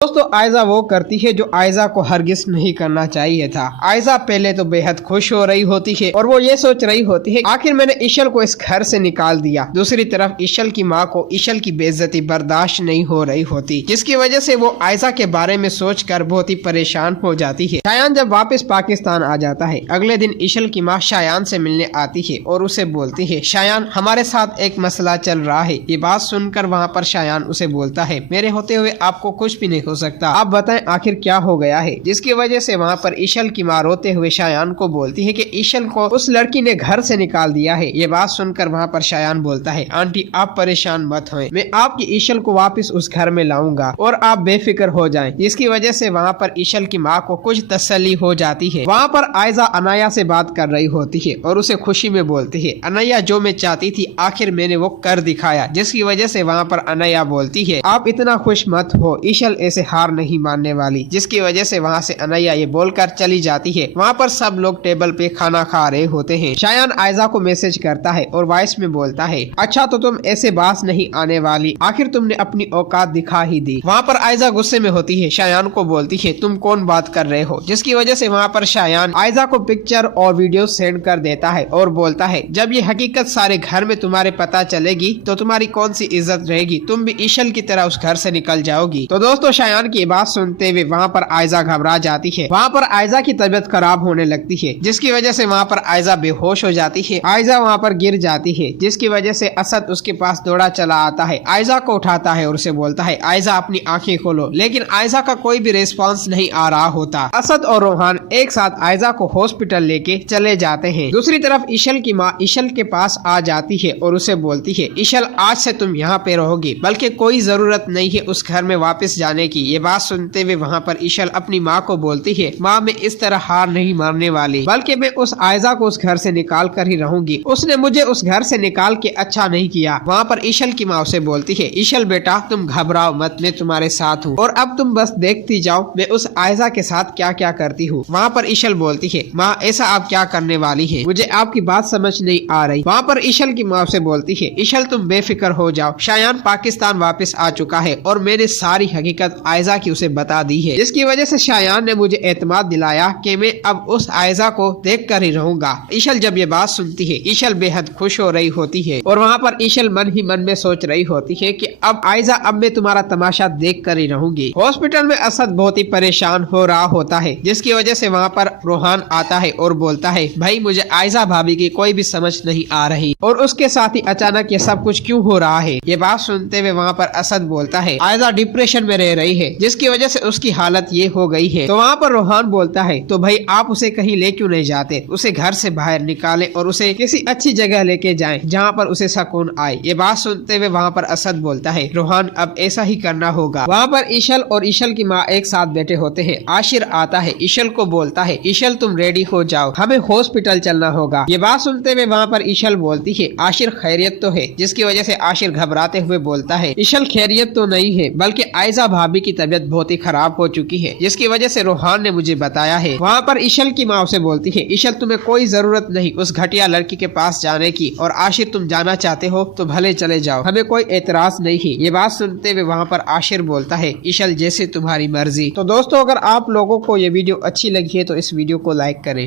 दोस्तों आयजा वो करती है जो आयजा को हरगिज नहीं करना चाहिए था। आयजा पहले तो बेहद खुश हो रही होती है और वो ये सोच रही होती है आखिर मैंने इशल को इस घर से निकाल दिया। दूसरी तरफ इशल की माँ को इशल की बेइज्जती बर्दाश्त नहीं हो रही होती, जिसकी वजह से वो आयजा के बारे में सोचकर बहुत ही परेशान हो जाती है। शायान जब वापस पाकिस्तान आ जाता है, अगले दिन इशल की माँ शायान से मिलने आती है और उसे बोलती है शायान हमारे साथ एक मसला चल रहा है। ये बात सुनकर वहाँ पर शायान उसे बोलता है मेरे होते हुए आपको कुछ भी नहीं हो सकता, आप बताएं आखिर क्या हो गया है। जिसकी वजह से वहाँ पर इशल की माँ रोते हुए शायान को बोलती है कि इशल को उस लड़की ने घर से निकाल दिया है। ये बात सुनकर वहाँ पर शायान बोलता है आंटी आप परेशान मत होएं, मैं आपकी इशल को वापस उस घर में लाऊंगा और आप बेफिक्र हो जाएं। जिसकी वजह से वहाँ पर इशल की माँ को कुछ तसल्ली हो जाती है। वहाँ पर आयजा अनाया से बात कर रही होती है और उसे खुशी में बोलती है अनाया जो मैं चाहती थी आखिर मैंने वो कर दिखाया। जिसकी वजह से वहाँ पर अनाया बोलती है आप इतना खुश मत हो, इशल ऐसे हार नहीं मानने वाली। जिसकी वजह से वहाँ से अनैया ये बोलकर चली जाती है। वहाँ पर सब लोग टेबल पे खाना खा रहे होते हैं। शायान आयजा को मैसेज करता है और वॉइस में बोलता है अच्छा तो तुम ऐसे बास नहीं आने वाली, आखिर तुमने अपनी औकात दिखा ही दी। वहाँ पर आयजा गुस्से में होती है, शायान को बोलती है तुम कौन बात कर रहे हो। जिसकी वजह से वहाँ पर शायान आयजा को पिक्चर और वीडियो सेंड कर देता है और बोलता है जब ये हकीकत सारे घर में तुम्हारे पता चलेगी तो तुम्हारी कौन सी इज्जत रहेगी, तुम भी इशल की तरह उस घर से निकल जाओगी। तो दोस्तों शायान की बात सुनते हुए वहाँ पर आयजा घबरा जाती है। वहाँ पर आयजा की तबीयत खराब होने लगती है, जिसकी वजह से वहाँ पर आयजा बेहोश हो जाती है। आयजा वहाँ पर गिर जाती है, जिसकी वजह से असद उसके पास दौड़ा चला आता है, आयजा को उठाता है और उसे बोलता है आयजा अपनी आंखें खोलो। लेकिन आयजा का कोई भी रिस्पॉन्स नहीं आ रहा होता। असद और रोहान एक साथ आयजा को हॉस्पिटल लेके चले जाते हैं। दूसरी तरफ इशल की माँ इशल के पास आ जाती है और उसे बोलती है इशल आज से तुम यहाँ पे रहोगी, बल्कि कोई जरूरत नहीं है उस घर में वापस जाने की। ये बात सुनते हुए वहाँ पर इशल अपनी माँ को बोलती है माँ मैं इस तरह हार नहीं मारने वाली, बल्कि मैं उस आयजा को उस घर से निकाल कर ही रहूंगी। उसने मुझे उस घर से निकाल के अच्छा नहीं किया। वहाँ पर इशल की माँ उसे बोलती है इशल बेटा तुम घबराओ मत, मैं तुम्हारे साथ हूँ और अब तुम बस देखती जाओ मैं उस आयजा के साथ क्या क्या करती हूँ। वहाँ पर इशल बोलती है माँ ऐसा आप क्या करने वाली है, मुझे आपकी बात समझ नहीं आ रही। वहाँ पर इशल की माँ उसे बोलती है इशल तुम बेफिक्र हो जाओ, शायान पाकिस्तान वापस आ चुका है और मैंने सारी हकीकत आयजा की उसे बता दी है। जिसकी वजह से शायान ने मुझे एतमाद दिलाया कि मैं अब उस आयजा को देख कर ही रहूंगा। इशल जब ये बात सुनती है इशल बेहद खुश हो रही होती है और वहाँ पर इशल मन ही मन में सोच रही होती है कि अब आयजा अब मैं तुम्हारा तमाशा देख कर ही रहूंगी। हॉस्पिटल में असद बहुत ही परेशान हो रहा होता है, जिसकी वजह से वहाँ पर रोहान आता है और बोलता है भाई मुझे आयजा भाभी की कोई भी समझ नहीं आ रही और उसके साथ ही अचानक ये सब कुछ क्यों हो रहा है। ये बात सुनते हुए वहाँ पर असद बोलता है आयजा डिप्रेशन में रह रही है, जिसकी वजह से उसकी हालत ये हो गई है। तो वहाँ पर रोहान बोलता है तो भाई आप उसे कहीं ले क्यों नहीं जाते, उसे घर से बाहर निकाले और उसे किसी अच्छी जगह लेके जाएं जहाँ पर उसे सुकून आए। ये बात सुनते हुए वहाँ पर असद बोलता है रोहान अब ऐसा ही करना होगा। वहाँ पर इशल और इशल की माँ एक साथ बैठे होते हैं। आशिर आता है, इशल को बोलता है इशल तुम रेडी हो जाओ, हमें हॉस्पिटल चलना होगा। ये बात सुनते हुए वहाँ पर इशल बोलती है आशिर खैरियत तो है। जिसकी वजह से आशिर घबराते हुए बोलता है इशल खैरियत तो नहीं है, बल्कि आयजा भाभी की तबीयत बहुत ही खराब हो चुकी है, जिसकी वजह से रोहान ने मुझे बताया है। वहाँ पर इशल की माँ उसे बोलती है इशल तुम्हें कोई जरूरत नहीं उस घटिया लड़की के पास जाने की, और आशिर तुम जाना चाहते हो तो भले चले जाओ, हमें कोई एतराज नहीं है। ये बात सुनते हुए वहाँ पर आशिर बोलता है इशल जैसे तुम्हारी मर्जी। तो दोस्तों अगर आप लोगों को ये वीडियो अच्छी लगी है तो इस वीडियो को लाइक करें।